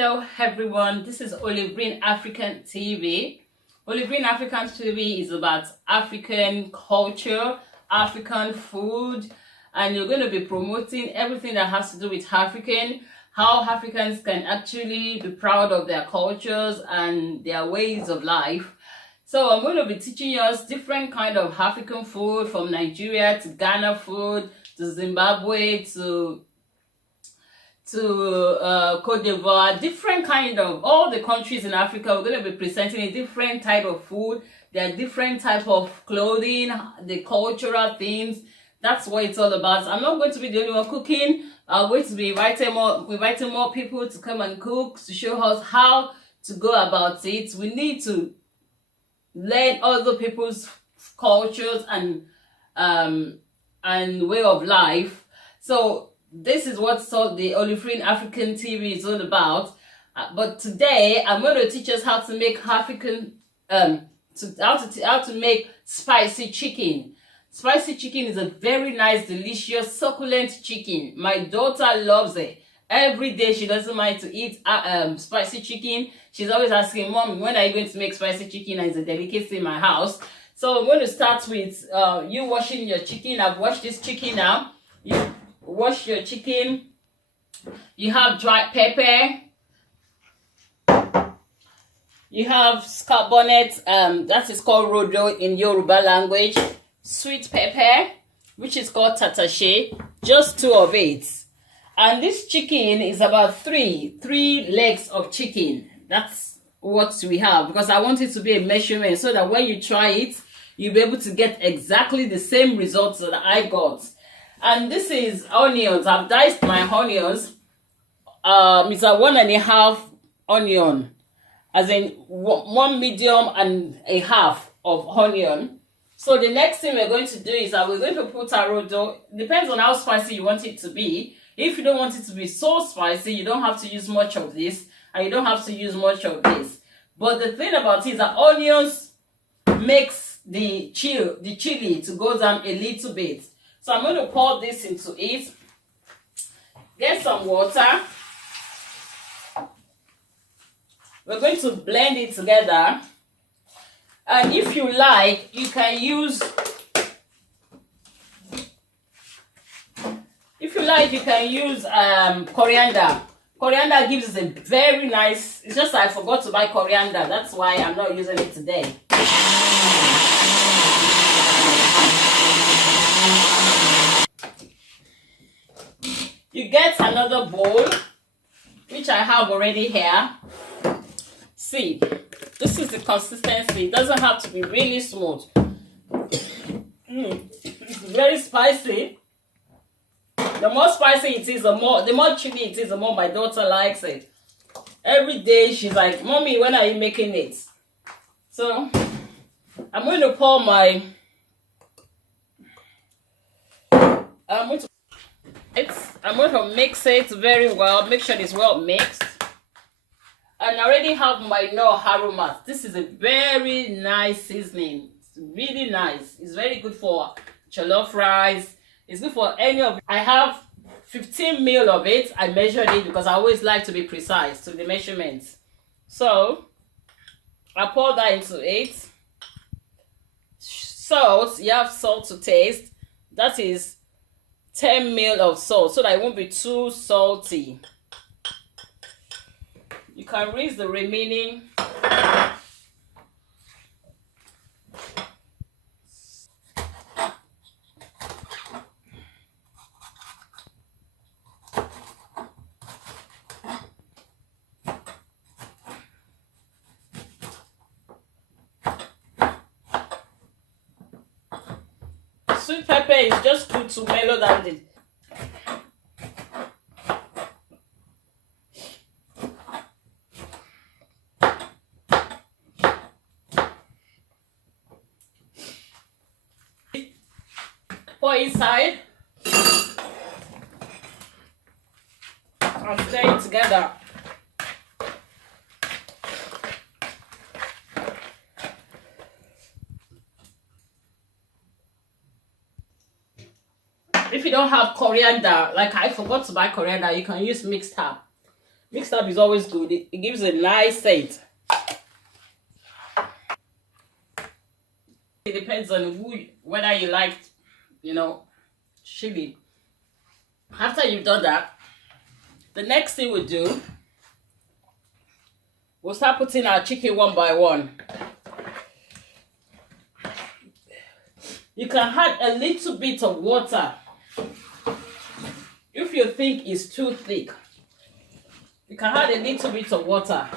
Hello everyone, this is Olive Green African TV. Olive Green African TV is about African culture, African food, and you're going to be promoting everything that has to do with African, how Africans can actually be proud of their cultures and their ways of life. So I'm going to be teaching us different kind of African food, from Nigeria to Ghana food to Zimbabwe to Cote d'Ivoire, different kind of all the countries in Africa. We're going to be presenting a different type of food. There are different type of clothing, the cultural things. That's what it's all about. I'm not going to be the only one cooking. I'm going to be inviting more people to come and cook, to show us how to go about it. We need to learn other people's cultures and way of life. So this is what the Olive Green African TV is all about. But today I'm going to teach us how to make African how to make spicy chicken. Spicy chicken is a very nice, delicious, succulent chicken. My daughter loves it. Every day she doesn't mind to eat spicy chicken. She's always asking, Mom, when are you going to make spicy chicken? And it's a delicacy in my house. So I'm going to start with you washing your chicken. I've washed this chicken now. You wash your chicken. You have dried pepper. You have scalp bonnet. That is called rodo in Yoruba language. Sweet pepper, which is called tatashe. Just 2 of it. And this chicken is about three legs of chicken. That's what we have, because I want it to be a measurement so that when you try it, you'll be able to get exactly the same results that I got. And this is onions. I've diced my onions. It's a 1.5 onion, as in 1 medium and a half of onion. So the next thing we're going to do is that we're going to put our rodo. Depends on how spicy you want it to be. If you don't want it to be so spicy, you don't have to use much of this, and you don't have to use much of this. But the thing about it is that onions makes the chili to go down a little bit. So I'm going to pour this into it. Get some water. We're going to blend it together. And if you like, you can use coriander. Coriander gives a very nice. It's just I forgot to buy coriander. That's why I'm not using it today. You get another bowl, which I have already here. See, this is the consistency. It doesn't have to be really smooth. It's very spicy. The more spicy it is, the more chili it is, the more my daughter likes it. Every day she's like, Mommy, when are you making it? So I'm going to pour my I'm going to mix it very well. Make sure it's well mixed. And I already have my Knorr Aromat. This is a very nice seasoning. It's really nice. It's very good for jollof rice. It's good for any of it. I have 15 ml of it. I measured it because I always like to be precise to the measurements. So I pour that into it. Salt. You have salt to taste. That is 10 ml of salt, so that it won't be too salty. You can rinse the remaining. Sweet pepper is just good to mellow down the pour inside and stir it together. If you don't have coriander, like I forgot to buy coriander, you can use mixed herb. Mixed up is always good. It gives a nice scent. It depends on whether you like, chili. After you've done that, the next thing we'll do, we'll start putting our chicken one by one. You can add a little bit of water if you think it's too thick. You can add a little bit of water.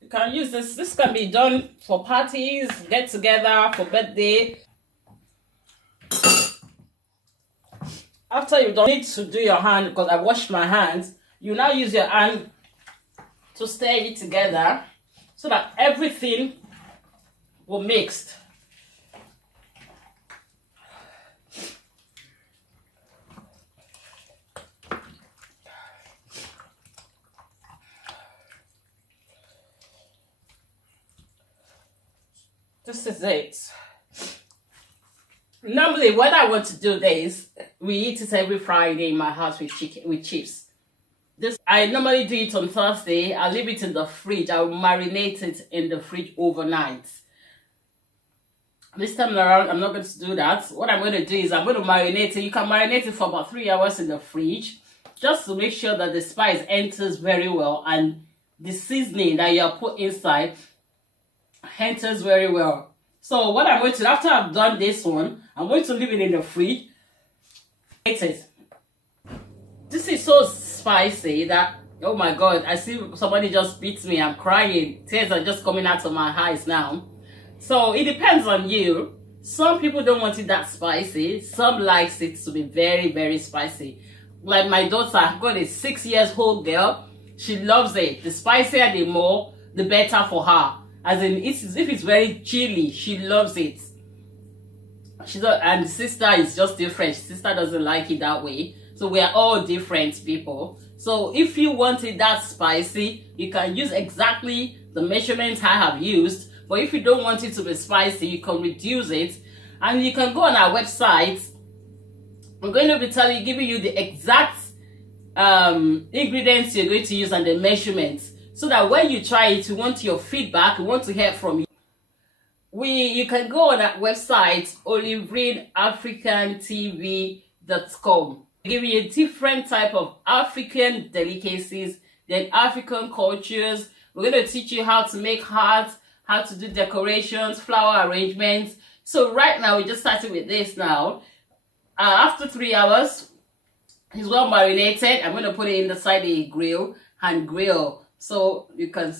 You can use this. This can be done for parties, get together, for birthday. After you don't need to do your hand, because I washed my hands, you now use your hand to stir it together so that everything will mix. This is it. Normally, when I want to do this, we eat it every Friday in my house with chips. I normally do it on Thursday. I leave it in the fridge. I will marinate it in the fridge overnight. This time around, I'm not going to do that. What I'm going to do is I'm going to marinate it. You can marinate it for about 3 hours in the fridge, just to make sure that the spice enters very well and the seasoning that you have put inside enters very well. So what I'm going to, after I've done this one, I'm going to leave it in the fridge. This is so spicy that, oh my god, I see somebody just beats me. I'm crying. Tears are just coming out of my eyes now. So it depends on you. Some people don't want it that spicy. Some likes it to be very, very spicy. Like my daughter, I've got a 6-year-old girl. She loves it. The spicier the more, the better for her. As in, if it's very chilly, she loves it. And sister is just different. Sister doesn't like it that way. So we are all different people. So if you want it that spicy, you can use exactly the measurements I have used. But if you don't want it to be spicy, you can reduce it. And you can go on our website. I'm going to be giving you the exact ingredients you're going to use and the measurements. So that when you try it, you want your feedback, you want to hear from you. You can go on our website, olivegreenafricantv.com. Give you a different type of African delicacies, then African cultures. We're going to teach you how to make hearts, how to do decorations, flower arrangements. So right now, we just started with this now. After 3 hours, it's well marinated. I'm going to put it inside the grill and grill. So you can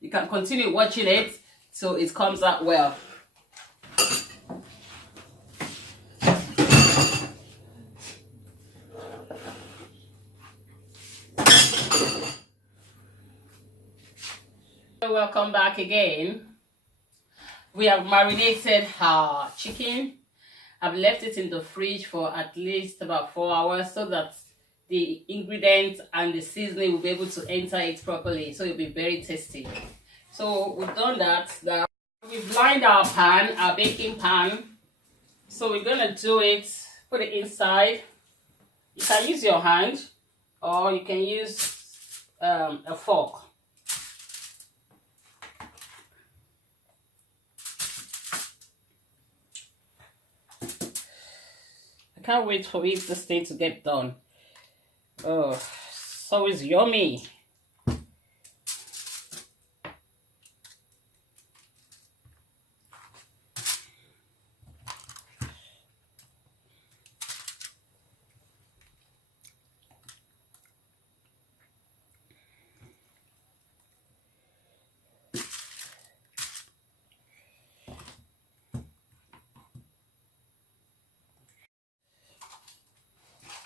continue watching it so it comes out well. Welcome back again. We have marinated our chicken. I've left it in the fridge for at least about 4 hours so that the ingredients and the seasoning will be able to enter it properly, so it'll be very tasty. So we've done that. Now we've lined our pan, our baking pan. So we're gonna do it, put it inside. You can use your hand or you can use a fork. I can't wait for this thing to get done. Oh, so it's yummy.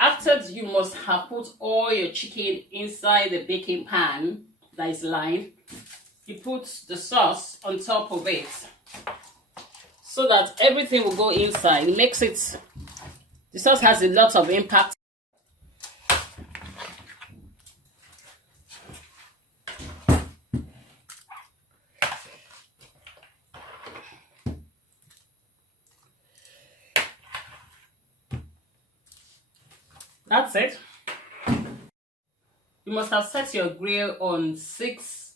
After you must have put all your chicken inside the baking pan that is lined, you put the sauce on top of it so that everything will go inside. It makes it, the sauce has a lot of impact. That's it. You must have set your grill on 6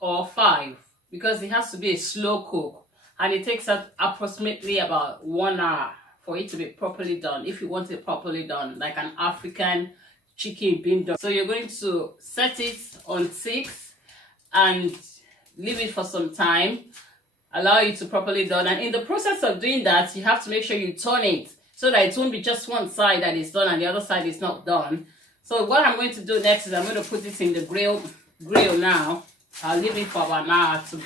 or 5 because it has to be a slow cook, and it takes approximately about 1 hour for it to be properly done if you want it properly done, like an African chicken being done. So you're going to set it on 6 and leave it for some time, allow it to properly done, and in the process of doing that you have to make sure you turn it so that it won't be just one side that is done and the other side is not done. So what I'm going to do next is I'm going to put it in the grill now. I'll leave it for about an hour to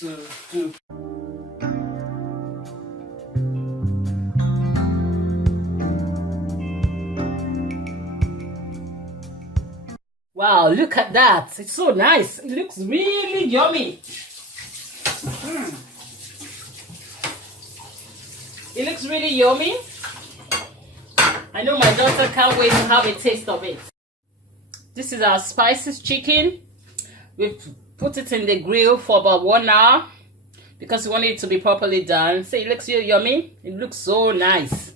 do. Wow, look at that. It's so nice. It looks really yummy. It looks really yummy. I know my daughter can't wait to have a taste of it. This is our spicy chicken. We've put it in the grill for about 1 hour because we want it to be properly done. See, it looks really yummy. It looks so nice.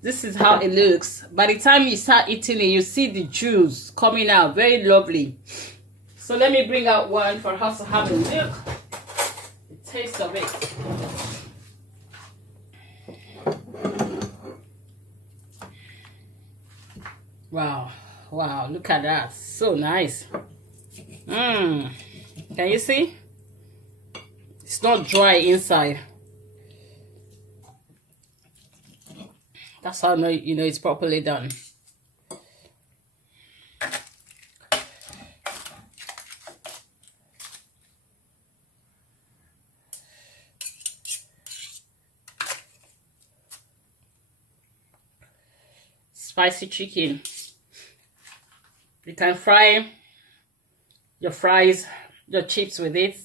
This is how it looks. By the time you start eating it, you see the juice coming out. Very lovely. So let me bring out one for us to have a look. The taste of it. Wow, wow, look at that. So nice. Can you see? It's not dry inside. That's how you know it's properly done. Spicy chicken. You can fry your fries, your chips with it.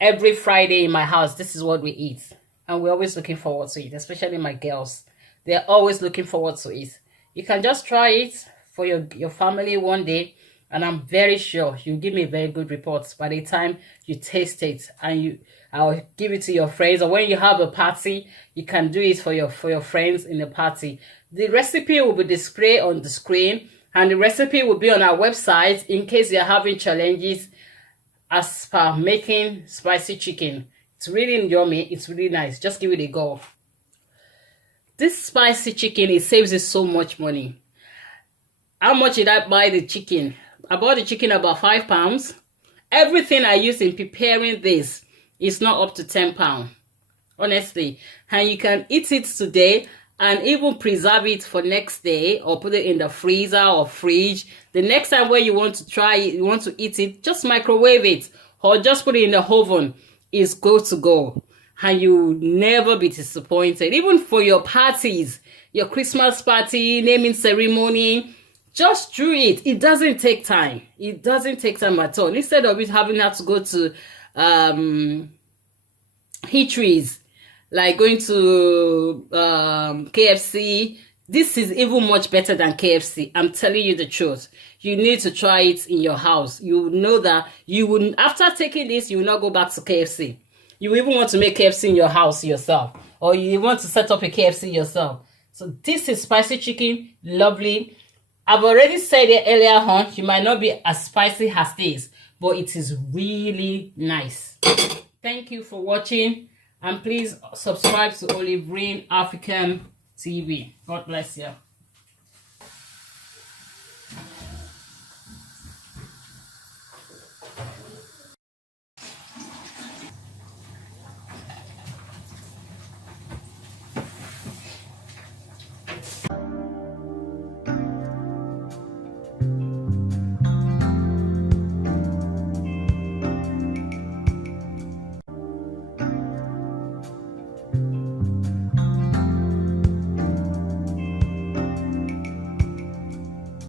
Every Friday in my house, this is what we eat. And we're always looking forward to it, especially my girls. They're always looking forward to it. You can just try it for your family one day, and I'm very sure you'll give me very good reports by the time you taste it, and I'll give it to your friends, or when you have a party, you can do it for your friends in the party. The recipe will be displayed on the screen, and the recipe will be on our website in case you're having challenges as per making spicy chicken. It's really yummy. It's really nice. Just give it a go. This spicy chicken, it saves you so much money. How much did I buy the chicken? I bought the chicken about £5. Everything I use in preparing this is not up to £10. Honestly. And you can eat it today and even preserve it for next day, or put it in the freezer or fridge. The next time when you want to try it, you want to eat it, just microwave it or just put it in the oven. It's good to go. And you'll never be disappointed. Even for your parties, your Christmas party, naming ceremony, just do it. It doesn't take time. It doesn't take time at all. Instead of it having to go to eateries, like going to KFC, this is even much better than KFC. I'm telling you the truth. You need to try it in your house. You know that you will, after taking this, you will not go back to KFC. You even want to make KFC in your house yourself, or you want to set up a KFC yourself. So this is spicy chicken, lovely. I've already said it earlier on, you might not be as spicy as this, but it is really nice. Thank you for watching, and please subscribe to Olive Reign African TV. God bless you.